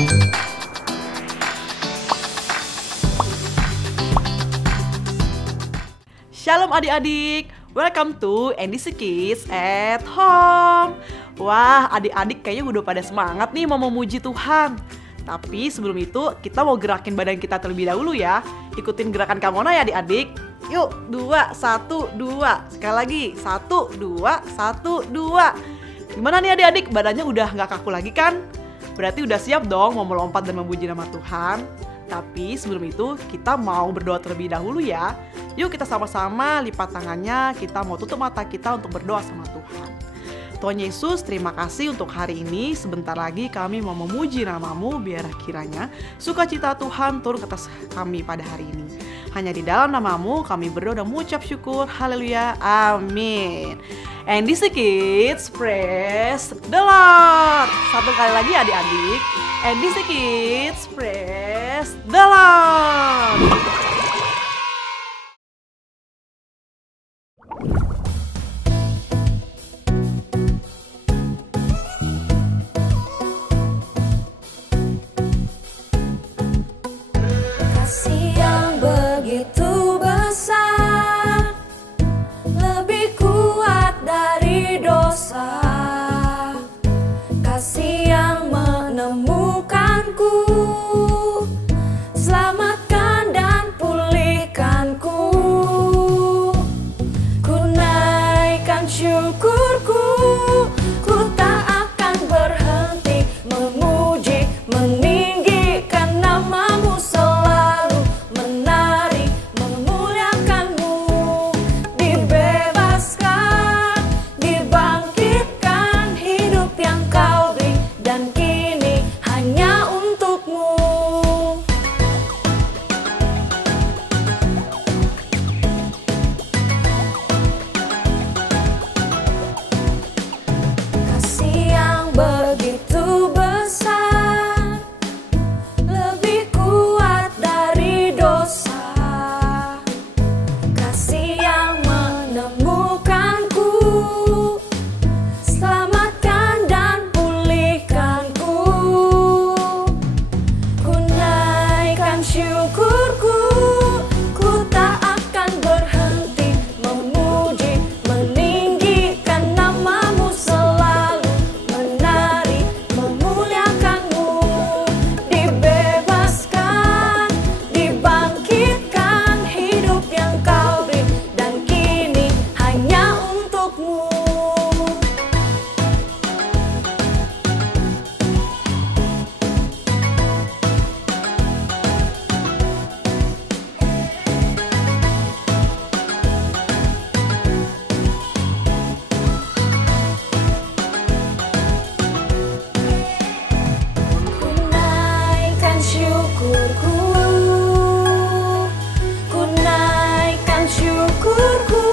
Shalom adik-adik, welcome to NDC Kids at Home. Wah, adik-adik kayaknya udah pada semangat nih mau memuji Tuhan. Tapi sebelum itu kita mau gerakin badan kita terlebih dahulu ya. Ikutin gerakan Kamona ya adik-adik. Yuk, 2, 1, 2. Sekali lagi, 1, 2, 1, 2. Gimana nih adik-adik, badannya udah gak kaku lagi kan? Berarti udah siap dong mau melompat dan memuji nama Tuhan. Tapi sebelum itu kita mau berdoa terlebih dahulu ya. Yuk kita sama-sama lipat tangannya, kita mau tutup mata kita untuk berdoa sama Tuhan. Tuhan Yesus, terima kasih untuk hari ini. Sebentar lagi kami mau memuji nama-Mu, biar kiranya sukacita Tuhan turun ke atas kami pada hari ini. Hanya di dalam nama-Mu kami berdoa dan mengucap syukur. Haleluya, amin. And this kids, praise the Lord. Satu kali lagi adik-adik. And this kids, praise the Lord. Kasih yang begitu besar, lebih kuat dari dosa. Kasih yang menemukanku, selamatkan dan pulihkanku. Ku naikkan syukurku, ku tak akan berhenti memuji, meninggikan nama-Mu selalu, menari, memuliakan-Mu. Dibebaskan, dibangkitkan, hidup yang Kau beri dan kini hanya untuk-Mu. Kasih yang begitu besar, lebih kuat dari dosa. Kasih yang menemukanku, selamatkan dan pulihkanku. Ku naikkan syukurku, ku tak akan berhenti memuji, meninggikan nama-Mu selalu, menari, memuliakan-Mu. Dibebaskan, dibangkitkan, hidup yang Kau beri dan kini hanya untuk-Mu. Ku naikkan syukurku, ku naikkan syukurku,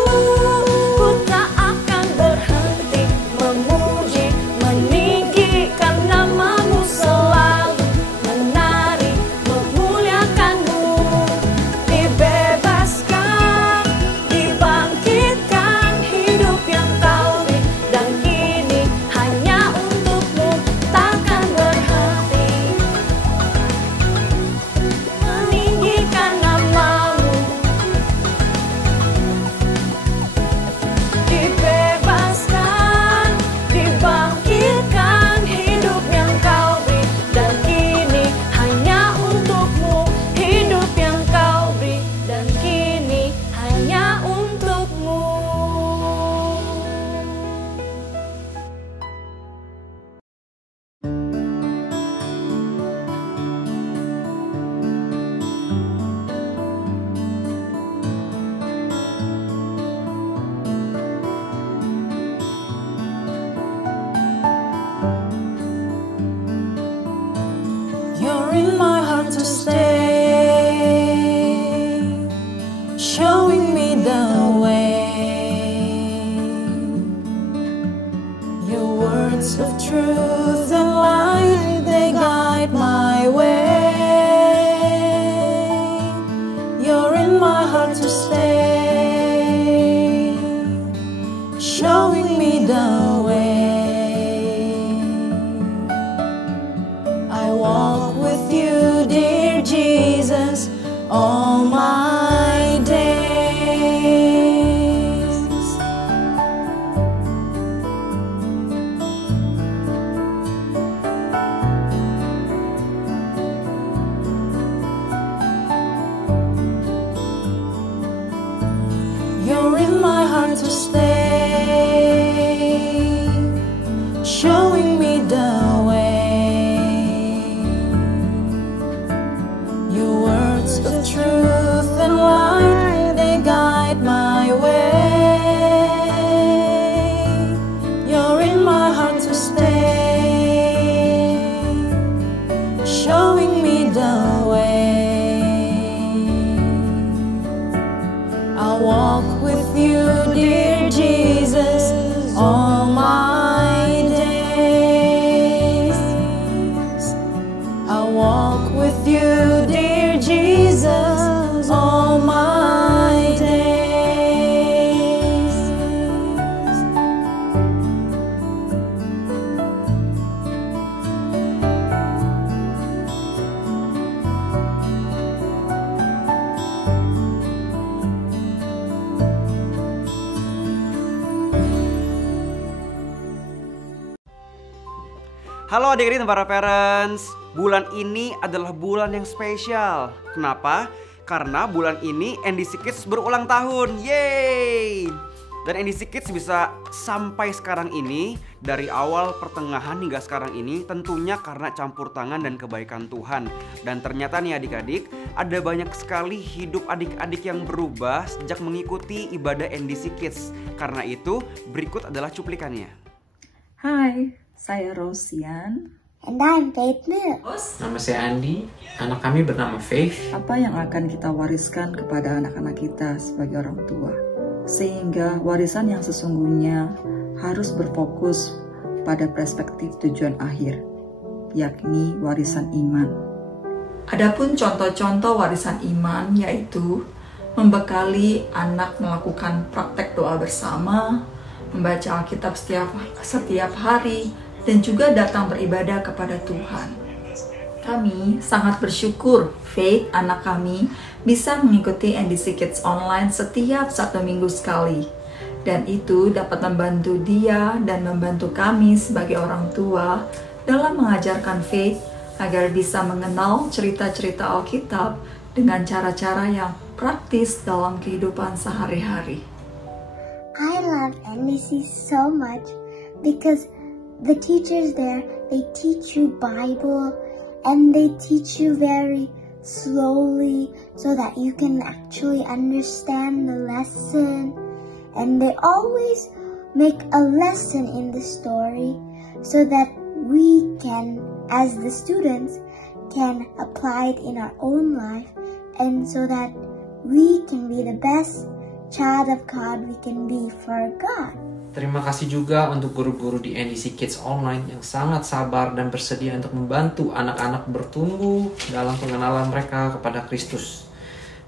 ku tak akan berhenti memuji, meninggikan nama-Mu selalu, menari, memuliakan-Mu. Dibebaskan, dibangkitkan, hidup yang Kau beri dan kini hanya untuk-Mu, takkan berhenti meninggikan nama-Mu. Dibebaskan, dibangkitkan, hidup yang Kau beri dan kini hanya untuk-Mu. Hidup yang Kau beri dan kini hanya untuk-Mu. You're in my heart to stay, showing me the way. Your words of truth and light, they guide my way. You're in my heart to stay, showing me the way. I walk Halo adik-adik dan para parents. Bulan ini adalah bulan yang spesial. Kenapa? Karena bulan ini NDC Kids berulang tahun. Yeay! Dan NDC Kids bisa sampai sekarang ini, dari awal pertengahan hingga sekarang ini, tentunya karena campur tangan dan kebaikan Tuhan. Dan ternyata nih adik-adik, ada banyak sekali hidup adik-adik yang berubah sejak mengikuti ibadah NDC Kids. Karena itu, berikut adalah cuplikannya. Hai, saya Rosian. And I'm Faith Mills. Nama saya Andi, anak kami bernama Faith. Apa yang akan kita wariskan kepada anak-anak kita sebagai orang tua? Sehingga warisan yang sesungguhnya harus berfokus pada perspektif tujuan akhir, yakni warisan iman. Adapun contoh-contoh warisan iman yaitu membekali anak melakukan praktek doa bersama, membaca Alkitab setiap hari, dan juga datang beribadah kepada Tuhan. Kami sangat bersyukur Faith, anak kami, bisa mengikuti NDC Kids online setiap 1 minggu sekali. Dan itu dapat membantu dia dan membantu kami sebagai orang tua dalam mengajarkan Faith agar bisa mengenal cerita-cerita Alkitab dengan cara-cara yang praktis dalam kehidupan sehari-hari. I love NBC so much because the teachers there, they teach you Bible and they teach you very slowly so that you can actually understand the lesson. And they always make a lesson in the story so that we can, as the students, can apply it in our own life and so that we can be the best child of God we can be for God. Terima kasih juga untuk guru-guru di NDC Kids Online yang sangat sabar dan bersedia untuk membantu anak-anak bertumbuh dalam pengenalan mereka kepada Kristus.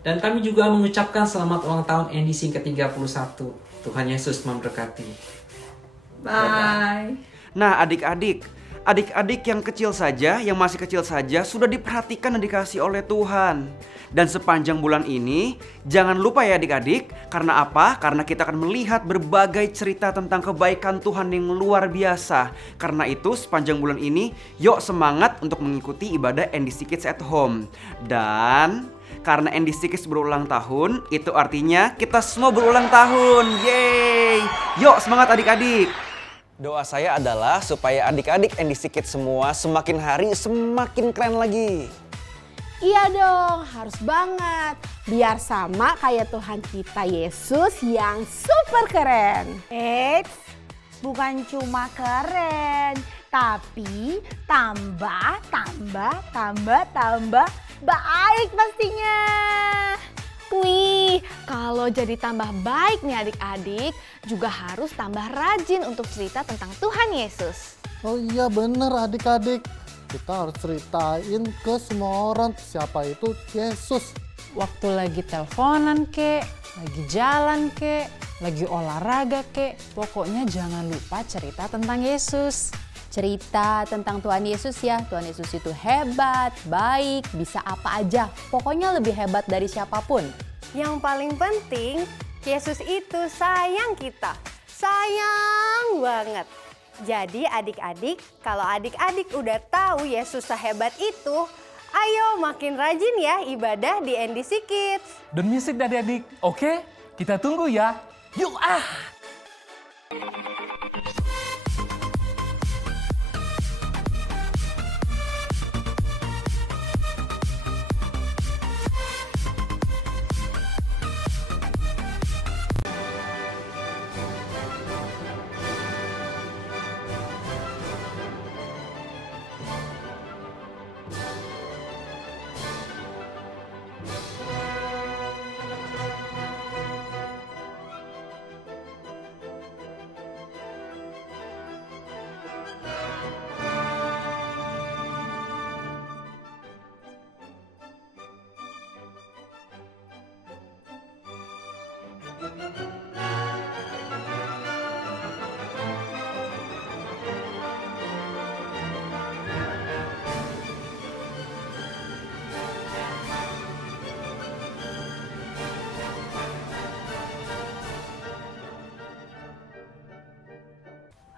Dan kami juga mengucapkan selamat ulang tahun NDC ke-31. Tuhan Yesus memberkati. Bye. Nah adik-adik yang kecil saja, yang masih kecil saja sudah diperhatikan dan dikasih oleh Tuhan. Dan sepanjang bulan ini, jangan lupa ya adik-adik. Karena apa? Karena kita akan melihat berbagai cerita tentang kebaikan Tuhan yang luar biasa. Karena itu sepanjang bulan ini, yuk semangat untuk mengikuti ibadah NDC Kids at Home. Dan karena NDC Kids berulang tahun, itu artinya kita semua berulang tahun. Yeay! Yuk semangat adik-adik! Doa saya adalah supaya adik-adik NDC Kids semua semakin hari semakin keren lagi. Iya dong, harus banget. Biar sama kayak Tuhan kita Yesus yang super keren. Eits, bukan cuma keren, tapi tambah baik pastinya. Wih, kalau jadi tambah baik nih adik-adik, juga harus tambah rajin untuk cerita tentang Tuhan Yesus. Oh iya bener adik-adik. Kita harus ceritain ke semua orang siapa itu Yesus. Waktu lagi teleponan kek, lagi jalan kek, lagi olahraga kek, pokoknya jangan lupa cerita tentang Yesus. Cerita tentang Tuhan Yesus ya, Tuhan Yesus itu hebat, baik, bisa apa aja, pokoknya lebih hebat dari siapapun. Yang paling penting, Yesus itu sayang kita, sayang banget. Jadi adik-adik, kalau adik-adik udah tahu Yesus sehebat itu, ayo makin rajin ya ibadah di NDC Kids. Dan musik dari adik, oke? Kita tunggu ya. Yuk ah!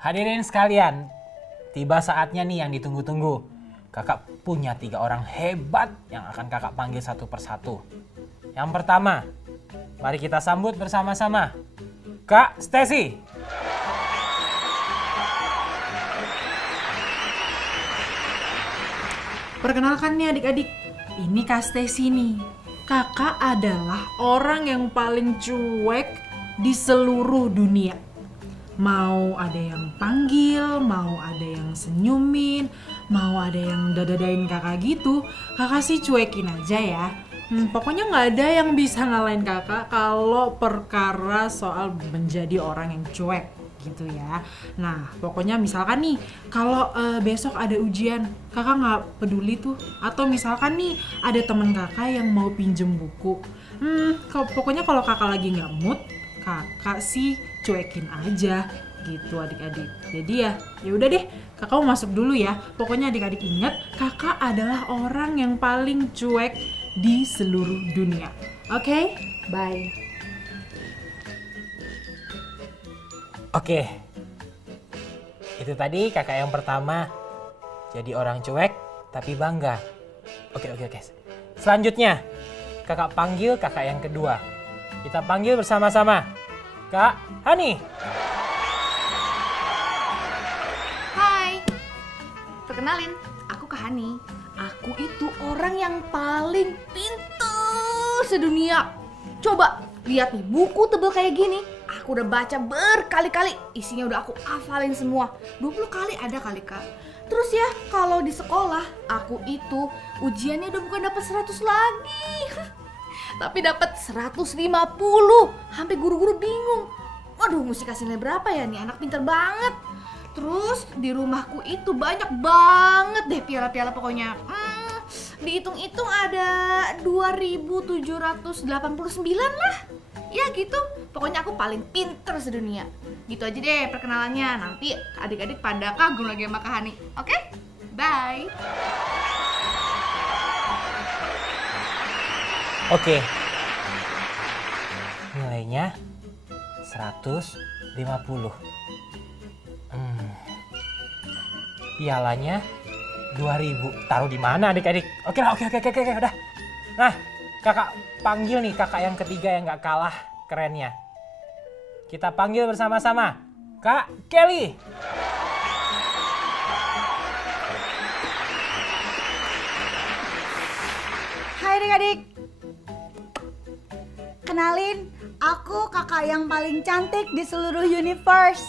Hadirin sekalian, tiba saatnya nih yang ditunggu-tunggu. Kakak punya 3 orang hebat yang akan kakak panggil satu persatu. Yang pertama, mari kita sambut bersama-sama Kak Stacy. Perkenalkan nih adik-adik, ini Kak Stacy nih. Kakak adalah orang yang paling cuek di seluruh dunia. Mau ada yang panggil, mau ada yang senyumin, mau ada yang dadadain kakak gitu, kakak sih cuekin aja ya. Pokoknya nggak ada yang bisa ngalahin kakak kalau perkara soal menjadi orang yang cuek gitu ya. Nah pokoknya misalkan nih kalau besok ada ujian kakak nggak peduli tuh, atau misalkan nih ada teman kakak yang mau pinjem buku, pokoknya kalau kakak lagi nggak mood kakak sih cuekin aja gitu adik-adik. Jadi ya udah deh, kakak mau masuk dulu ya. Pokoknya adik-adik ingat, kakak adalah orang yang paling cuek di seluruh dunia. Oke, bye. Oke, itu tadi kakak yang pertama, jadi orang cuek tapi bangga. Oke. Selanjutnya, kakak panggil kakak yang kedua. Kita panggil bersama-sama, Kak Hani. Hai, perkenalin, aku Kak Hani. Aku itu orang yang paling pintar sedunia. Coba lihat nih, buku tebel kayak gini. Aku udah baca berkali-kali, isinya udah aku hafalin semua. 20 kali ada kali Kak. Terus ya, kalau di sekolah, aku itu ujiannya udah bukan dapat 100 lagi. Tapi dapat 150. Sampai guru-guru bingung. Waduh, mesti kasih nilai berapa ya nih, anak pintar banget. Terus di rumahku itu banyak banget deh piala-piala pokoknya. Dihitung-hitung ada 2.789 lah. Ya gitu, pokoknya aku paling pinter sedunia. Gitu aja deh perkenalannya. Nanti adik-adik pada kagum lagi sama Kak Hani. Oke? Bye. Oke. Nilainya 150. Pialanya 2000. Taruh di mana adik-adik? Oke, udah. Nah, kakak panggil nih kakak yang ketiga yang gak kalah kerennya. Kita panggil bersama-sama, Kak Kelly. Hai adik-adik. Kenalin, aku kakak yang paling cantik di seluruh universe.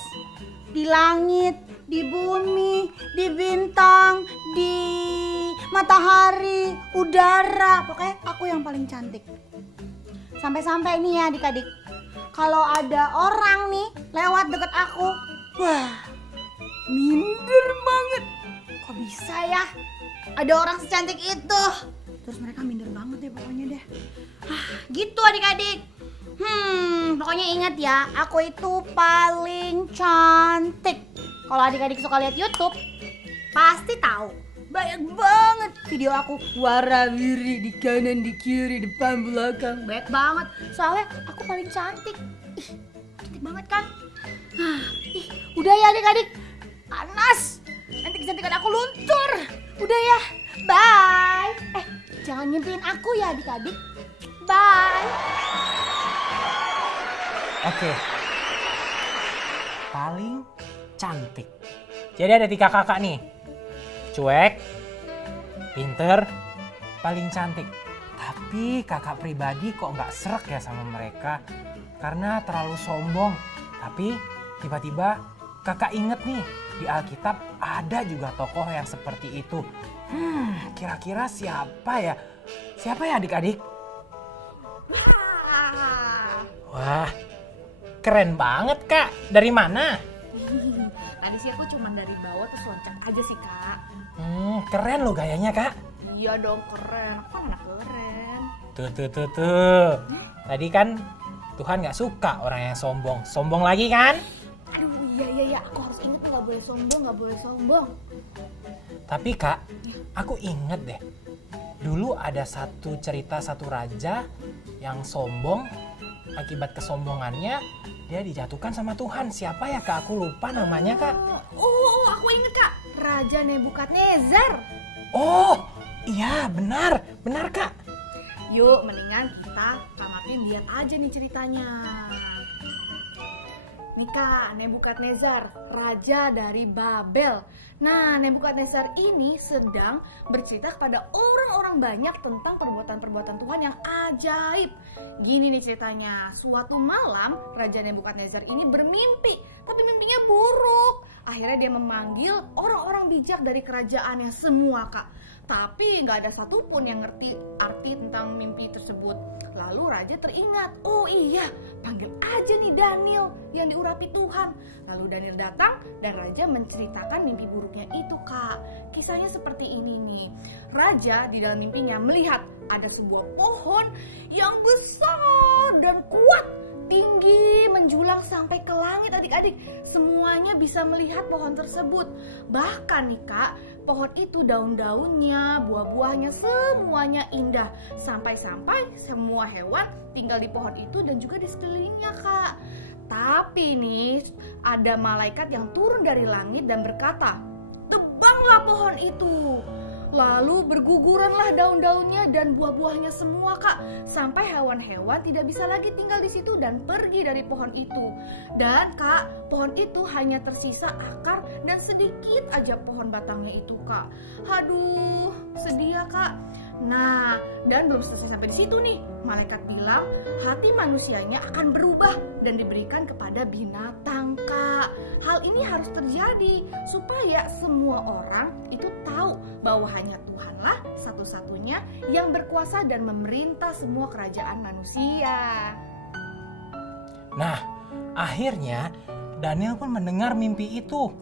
Di langit, di bumi, di bintang, di matahari, udara. Pokoknya aku yang paling cantik. Sampai-sampai nih ya adik-adik, kalau ada orang nih lewat deket aku, wah, minder banget. Kok bisa ya ada orang secantik itu? Terus mereka minder banget deh pokoknya deh. Gitu adik-adik. Pokoknya ingat ya, aku itu paling cantik. Kalau adik-adik suka lihat YouTube, pasti tahu. Banyak banget video aku warawiri di kanan, di kiri, depan, belakang. Banyak banget, soalnya aku paling cantik. Cantik banget kan? Udah ya adik-adik, panas. Nanti kecantikan aku luntur. Udah ya, bye. Jangan nyimpiin aku ya adik-adik. Bye. Oke. Paling cantik. Jadi ada 3 kakak nih. Cuek, pinter, paling cantik. Tapi kakak pribadi kok nggak srek ya sama mereka. Karena terlalu sombong. Tapi tiba-tiba kakak inget nih, di Alkitab ada juga tokoh yang seperti itu. Kira-kira siapa ya? Siapa ya adik-adik? Wah, keren banget Kak. Dari mana? Tadi sih aku cuma dari bawah terus loncat aja sih Kak. Keren loh gayanya Kak. Iya dong keren, aku kan anak keren. Tuh. Tadi kan Tuhan gak suka orang yang sombong. Sombong lagi kan? Aduh iya, aku harus inget gak boleh sombong. Tapi Kak, aku inget deh. Dulu ada satu cerita satu raja yang sombong. Akibat kesombongannya dia dijatuhkan sama Tuhan. Siapa ya Kak? Aku lupa namanya Kak. Oh, aku inget Kak. Raja Nebukadnezar. Oh, iya benar Kak. Yuk, mendingan kita tamatin lihat aja nih ceritanya. Nih Kak, Nebukadnezar, raja dari Babel. Nah, Nebukadnezar ini sedang bercerita kepada orang-orang banyak tentang perbuatan-perbuatan Tuhan yang ajaib. Gini nih ceritanya, suatu malam Raja Nebukadnezar ini bermimpi, tapi mimpinya buruk. Akhirnya dia memanggil orang-orang bijak dari kerajaannya semua Kak. Tapi nggak ada satupun yang ngerti arti tentang mimpi tersebut. Lalu raja teringat, oh iya, panggil aja nih Daniel yang diurapi Tuhan. Lalu Daniel datang dan raja menceritakan mimpi buruknya itu Kak. Kisahnya seperti ini nih. Raja di dalam mimpinya melihat ada sebuah pohon yang besar dan kuat, tinggi menjulang sampai ke langit adik-adik. Semuanya bisa melihat pohon tersebut. Bahkan nih Kak, pohon itu daun-daunnya, buah-buahnya semuanya indah. Sampai-sampai semua hewan tinggal di pohon itu dan juga di sekelilingnya Kak. Tapi nih ada malaikat yang turun dari langit dan berkata, tebanglah pohon itu. Lalu berguguranlah daun-daunnya dan buah-buahnya semua Kak. Sampai hewan-hewan tidak bisa lagi tinggal di situ dan pergi dari pohon itu. Dan Kak, pohon itu hanya tersisa akar dan sedikit aja pohon batangnya itu Kak. Aduh, sedih ya Kak. Nah, dan belum selesai sampai di situ nih. Malaikat bilang hati manusianya akan berubah dan diberikan kepada binatang Kak. Hal ini harus terjadi supaya semua orang itu tahu bahwa hanya Tuhanlah satu-satunya yang berkuasa dan memerintah semua kerajaan manusia. Nah, akhirnya Daniel pun mendengar mimpi itu.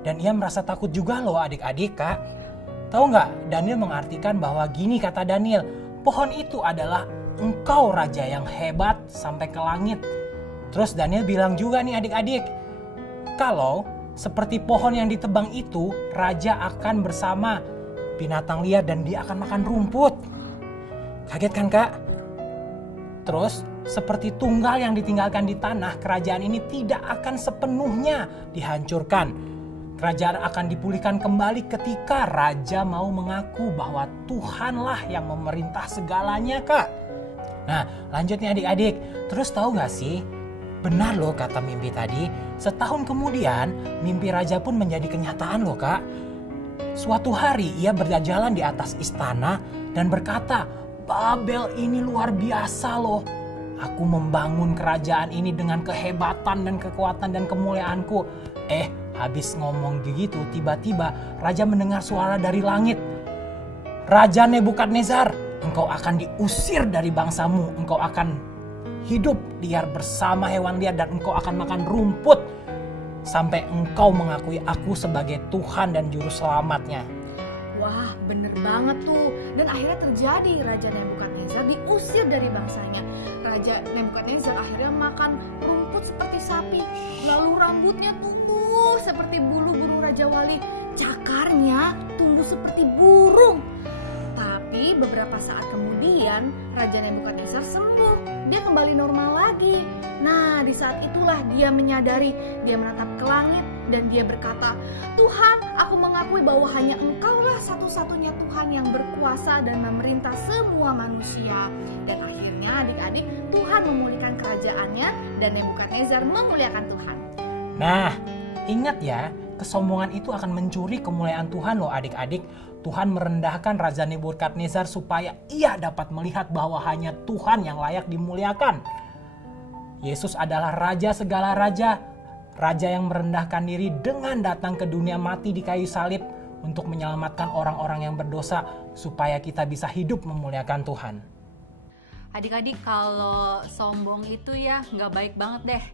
Dan ia merasa takut juga loh adik-adik Kak. Tahu nggak, Daniel mengartikan bahwa gini kata Daniel, pohon itu adalah engkau raja yang hebat sampai ke langit. Terus Daniel bilang juga nih adik-adik, kalau seperti pohon yang ditebang itu, raja akan bersama binatang liar dan dia akan makan rumput. Kaget kan Kak? Terus seperti tunggal yang ditinggalkan di tanah, kerajaan ini tidak akan sepenuhnya dihancurkan. Kerajaan akan dipulihkan kembali ketika raja mau mengaku bahwa Tuhanlah yang memerintah segalanya Kak. Nah lanjut nih adik-adik, terus tahu gak sih? Benar loh kata mimpi tadi, setahun kemudian mimpi raja pun menjadi kenyataan loh Kak. Suatu hari ia berjalan di atas istana dan berkata, Babel ini luar biasa loh. Aku membangun kerajaan ini dengan kehebatan dan kekuatan dan kemuliaanku. Habis ngomong begitu, tiba-tiba raja mendengar suara dari langit. Raja Nebukadnezar, engkau akan diusir dari bangsamu. Engkau akan hidup liar bersama hewan liar dan engkau akan makan rumput. Sampai engkau mengakui aku sebagai Tuhan dan Juru Selamatnya. Wah, bener banget tuh. Dan akhirnya terjadi, Raja Nebukadnezar diusir dari bangsanya. Raja Nebukadnezar akhirnya makan rumput seperti sapi. Lalu rambutnya tumbuh seperti bulu burung Raja Wali. Cakarnya tumbuh seperti burung. Tapi beberapa saat kemudian Raja Nebukadnezar sembuh. Dia kembali normal lagi. Nah, di saat itulah dia menyadari. Dia menatap ke langit dan dia berkata, Tuhan, aku mengakui bahwa hanya Engkaulah satu-satunya Tuhan yang berkuasa dan memerintah semua manusia. Dan akhirnya adik-adik, Tuhan memulihkan kerajaannya dan Nebukadnezar memuliakan Tuhan. Nah, ingat ya, kesombongan itu akan mencuri kemuliaan Tuhan loh adik-adik. Tuhan merendahkan Raja Nebukadnezar supaya ia dapat melihat bahwa hanya Tuhan yang layak dimuliakan. Yesus adalah Raja segala raja. Raja yang merendahkan diri dengan datang ke dunia mati di kayu salib untuk menyelamatkan orang-orang yang berdosa supaya kita bisa hidup memuliakan Tuhan. Adik-adik, kalau sombong itu ya nggak baik banget deh.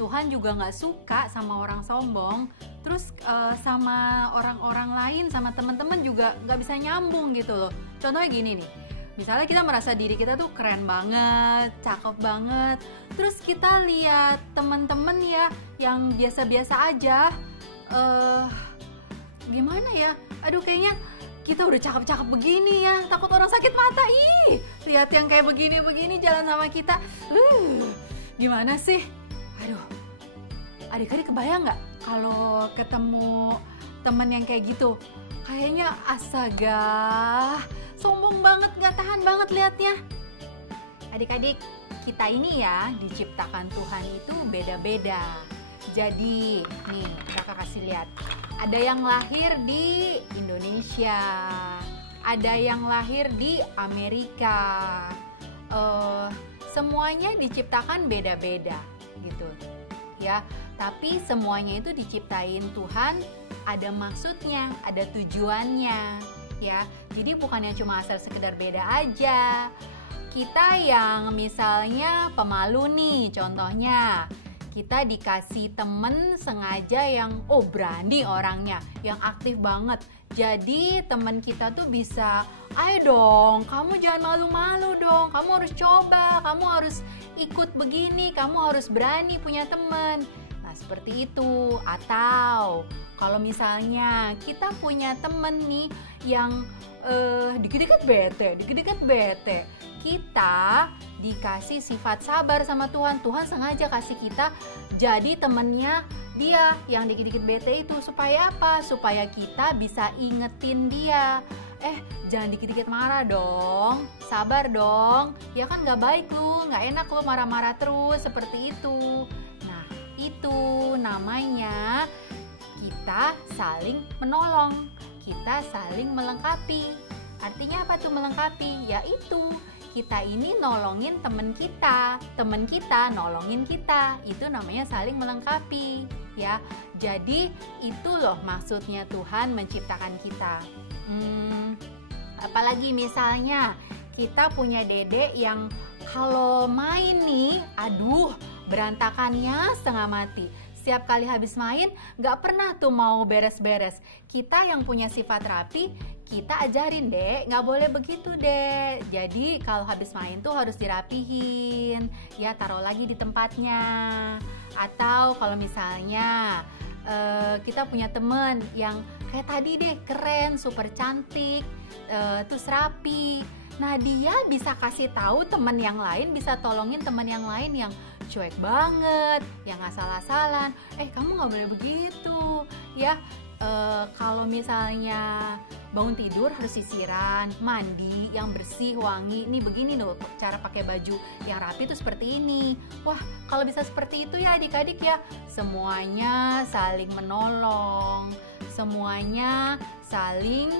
Tuhan juga nggak suka sama orang sombong. Terus sama orang-orang lain, sama teman-teman juga nggak bisa nyambung gitu loh. Contohnya gini nih, misalnya kita merasa diri kita tuh keren banget, cakep banget. Terus kita lihat teman-teman ya yang biasa-biasa aja, gimana ya? Aduh kayaknya kita udah cakep-cakep begini ya, takut orang sakit mata. Ih, lihat yang kayak begini-begini jalan sama kita. Gimana sih? Aduh, adik-adik kebayang nggak kalau ketemu temen yang kayak gitu? Kayaknya astaga, sombong banget, nggak tahan banget liatnya. Adik-adik, kita ini ya diciptakan Tuhan itu beda-beda. Jadi, nih kakak kasih lihat. Ada yang lahir di Indonesia, ada yang lahir di Amerika. Semuanya diciptakan beda-beda gitu ya. Tapi semuanya itu diciptain Tuhan ada maksudnya, ada tujuannya ya. Jadi bukannya cuma asal sekedar beda aja. Kita yang misalnya pemalu nih, contohnya kita dikasih temen sengaja yang berani orangnya, yang aktif banget. Jadi temen kita tuh bisa, ayo dong, kamu jangan malu-malu dong, kamu harus coba, kamu harus ikut begini, kamu harus berani punya temen. Nah seperti itu. Atau kalau misalnya kita punya temen nih yang dikit-dikit bete, kita dikasih sifat sabar sama Tuhan. Tuhan sengaja kasih kita jadi temennya dia yang dikit-dikit bete itu. Supaya apa? Supaya kita bisa ingetin dia, jangan dikit-dikit marah dong, sabar dong, ya kan gak baik lu, gak enak lu marah-marah terus seperti itu. Nah itu namanya kita saling menolong, kita saling melengkapi. Artinya apa tuh melengkapi? Yaitu kita ini nolongin temen kita nolongin kita. Itu namanya saling melengkapi ya. Jadi itu loh maksudnya Tuhan menciptakan kita. Apalagi misalnya kita punya dedek yang kalau main nih, aduh berantakannya setengah mati. Setiap kali habis main gak pernah tuh mau beres-beres. Kita yang punya sifat rapi, kita ajarin dek, gak boleh begitu dek. Jadi kalau habis main tuh harus dirapihin, ya taruh lagi di tempatnya. Atau kalau misalnya kita punya temen yang kayak tadi deh, keren, super cantik, terus rapi. Nah dia bisa kasih tahu temen yang lain, bisa tolongin temen yang lain yang cuek banget, yang asal-asalan. Kamu gak boleh begitu ya. Kalau misalnya bangun tidur harus sisiran, mandi yang bersih, wangi. Nih begini loh cara pakai baju yang rapi tuh seperti ini. Wah kalau bisa seperti itu ya adik-adik ya. Semuanya saling menolong, semuanya saling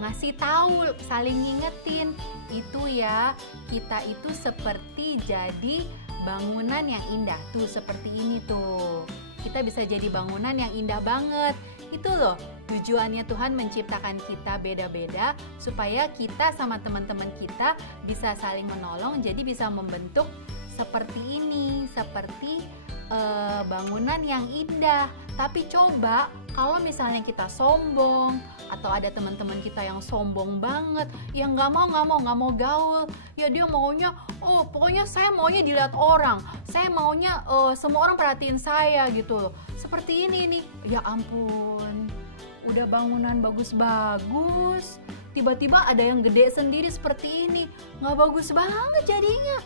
ngasih tahu, saling ngingetin. Itu ya, kita itu seperti jadi bangunan yang indah tuh, seperti ini tuh. Kita bisa jadi bangunan yang indah banget. Itu loh tujuannya Tuhan menciptakan kita beda-beda, supaya kita sama teman-teman kita bisa saling menolong, jadi bisa membentuk seperti ini, seperti bangunan yang indah. Tapi coba kalau misalnya kita sombong, atau ada teman-teman kita yang sombong banget, yang nggak mau gaul, ya dia maunya, pokoknya saya maunya dilihat orang, saya maunya semua orang perhatiin saya gitu loh. Seperti ini nih, ya ampun, udah bangunan bagus-bagus, tiba-tiba ada yang gede sendiri seperti ini, nggak bagus banget jadinya.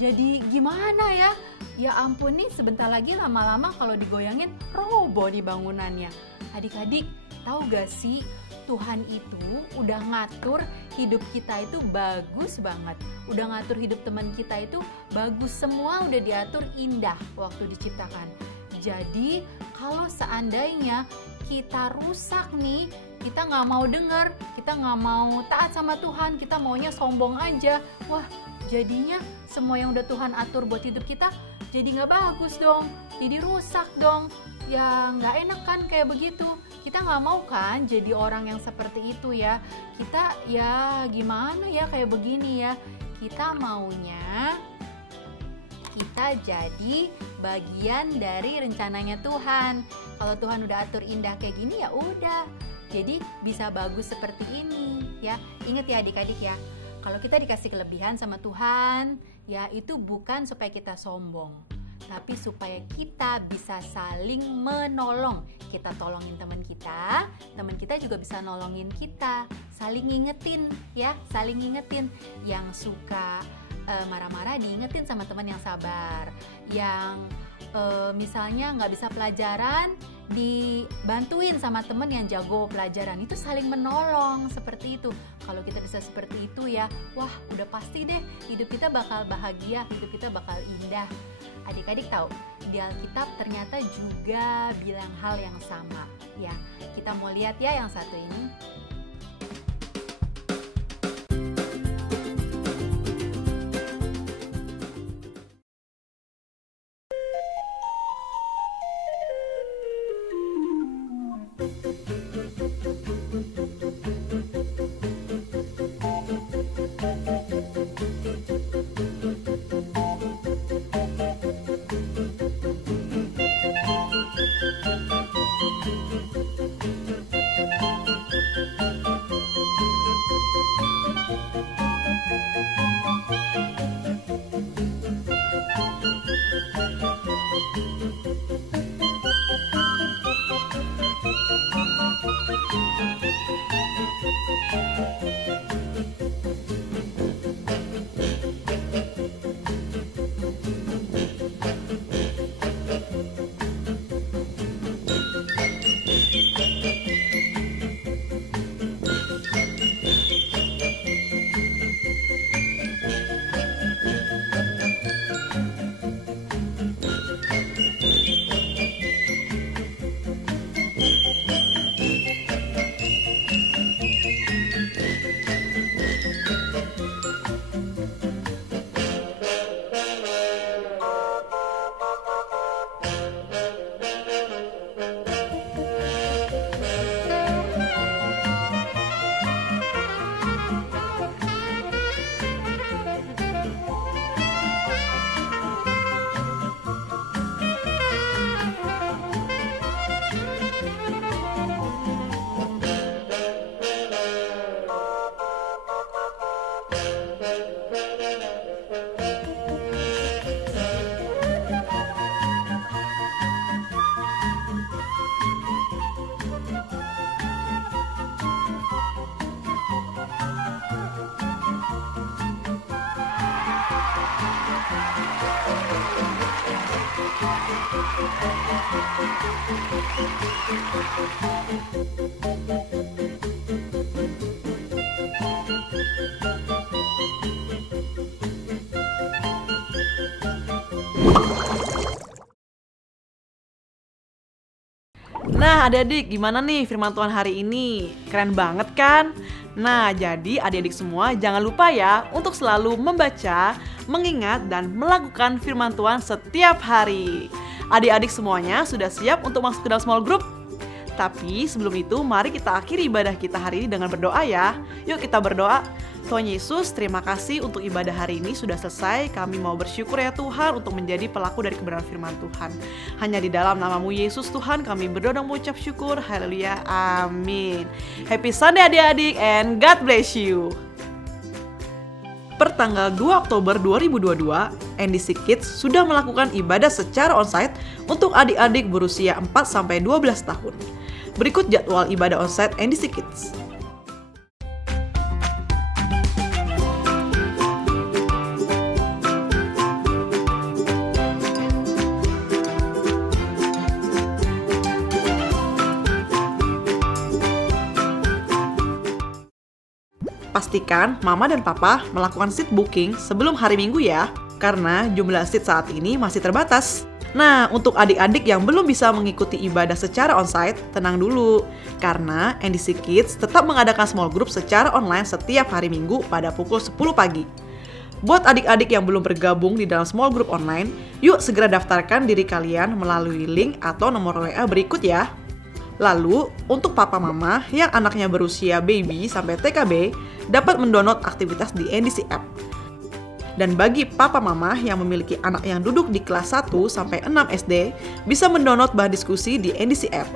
Jadi gimana ya? Ya ampun nih, sebentar lagi lama-lama kalau digoyangin roboh nih bangunannya. Adik-adik, tahu gak sih, Tuhan itu udah ngatur hidup kita itu bagus banget. Udah ngatur hidup teman kita itu bagus, semua udah diatur indah waktu diciptakan. Jadi kalau seandainya kita rusak nih, kita nggak mau denger, kita nggak mau taat sama Tuhan, kita maunya sombong aja. Wah, jadinya semua yang udah Tuhan atur buat hidup kita jadi nggak bagus dong, jadi rusak dong. Ya nggak enak kan kayak begitu. Kita nggak mau kan jadi orang yang seperti itu ya. Kita ya gimana ya kayak begini ya. Kita maunya kita jadi bagian dari rencananya Tuhan. Kalau Tuhan udah atur indah kayak gini ya udah. Jadi bisa bagus seperti ini ya. Ingat ya adik-adik ya. Kalau kita dikasih kelebihan sama Tuhan, ya itu bukan supaya kita sombong, tapi supaya kita bisa saling menolong. Kita tolongin teman kita juga bisa nolongin kita. Saling ngingetin ya, saling ngingetin. Yang suka marah-marah diingetin sama teman yang sabar. Yang misalnya nggak bisa pelajaran, dibantuin sama teman yang jago pelajaran. Itu saling menolong seperti itu. Kalau kita bisa seperti itu ya, wah udah pasti deh hidup kita bakal bahagia, hidup kita bakal indah. Adik-adik tahu, di Alkitab ternyata juga bilang hal yang sama ya. Kita mau lihat ya yang satu ini. Nah adik-adik, gimana nih firman Tuhan hari ini? Keren banget kan? Nah jadi adik-adik semua jangan lupa ya untuk selalu membaca, mengingat, dan melakukan firman Tuhan setiap hari. Adik-adik semuanya sudah siap untuk masuk ke dalam small group? Tapi sebelum itu mari kita akhiri ibadah kita hari ini dengan berdoa ya. Yuk kita berdoa. Tuhan Yesus, terima kasih untuk ibadah hari ini sudah selesai. Kami mau bersyukur ya Tuhan untuk menjadi pelaku dari kebenaran firman Tuhan. Hanya di dalam nama-Mu Yesus Tuhan kami berdoa dan mengucap syukur. Haleluya, amin. Happy Sunday adik-adik and God bless you. Pertanggal 2 Oktober 2022, NDC Kids sudah melakukan ibadah secara onsite untuk adik-adik berusia 4-12 tahun. Berikut jadwal ibadah onsite NDC Kids. Pastikan Mama dan Papa melakukan seat booking sebelum hari Minggu ya, karena jumlah seat saat ini masih terbatas. Nah, untuk adik-adik yang belum bisa mengikuti ibadah secara onsite, tenang dulu, karena NDC Kids tetap mengadakan small group secara online setiap hari Minggu pada pukul 10 pagi. Buat adik-adik yang belum bergabung di dalam small group online, yuk segera daftarkan diri kalian melalui link atau nomor WA berikut ya. Lalu, untuk papa mama yang anaknya berusia baby sampai TKB dapat mendownload aktivitas di NDC App. Dan bagi papa mama yang memiliki anak yang duduk di kelas 1 sampai 6 SD bisa mendownload bahan diskusi di NDC App.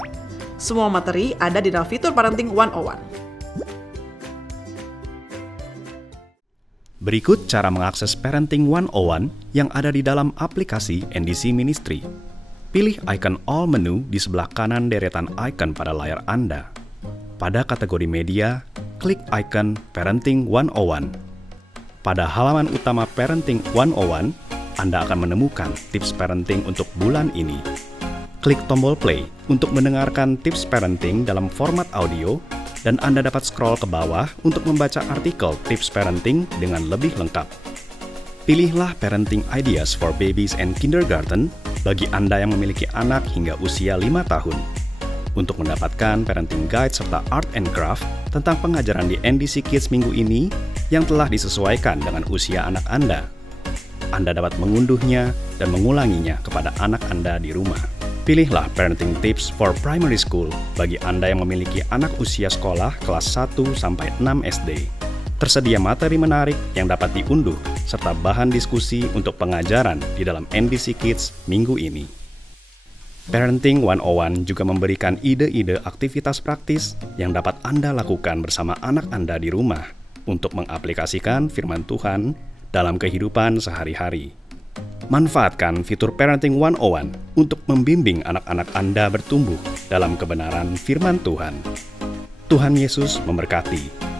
Semua materi ada di dalam fitur Parenting 101. Berikut cara mengakses Parenting 101 yang ada di dalam aplikasi NDC Ministry. Pilih icon All menu di sebelah kanan deretan icon pada layar Anda. Pada kategori media, klik icon Parenting 101. Pada halaman utama Parenting 101, Anda akan menemukan tips parenting untuk bulan ini. Klik tombol play untuk mendengarkan tips parenting dalam format audio, dan Anda dapat scroll ke bawah untuk membaca artikel tips parenting dengan lebih lengkap. Pilihlah Parenting Ideas for Babies and Kindergarten bagi Anda yang memiliki anak hingga usia 5 tahun. Untuk mendapatkan parenting guide serta art and craft tentang pengajaran di NDC Kids minggu ini yang telah disesuaikan dengan usia anak Anda. Anda dapat mengunduhnya dan mengulanginya kepada anak Anda di rumah. Pilihlah Parenting Tips for Primary School bagi Anda yang memiliki anak usia sekolah kelas 1 sampai 6 SD. Tersedia materi menarik yang dapat diunduh serta bahan diskusi untuk pengajaran di dalam NDC Kids minggu ini. Parenting 101 juga memberikan ide-ide aktivitas praktis yang dapat Anda lakukan bersama anak Anda di rumah untuk mengaplikasikan firman Tuhan dalam kehidupan sehari-hari. Manfaatkan fitur Parenting 101 untuk membimbing anak-anak Anda bertumbuh dalam kebenaran firman Tuhan. Tuhan Yesus memberkati.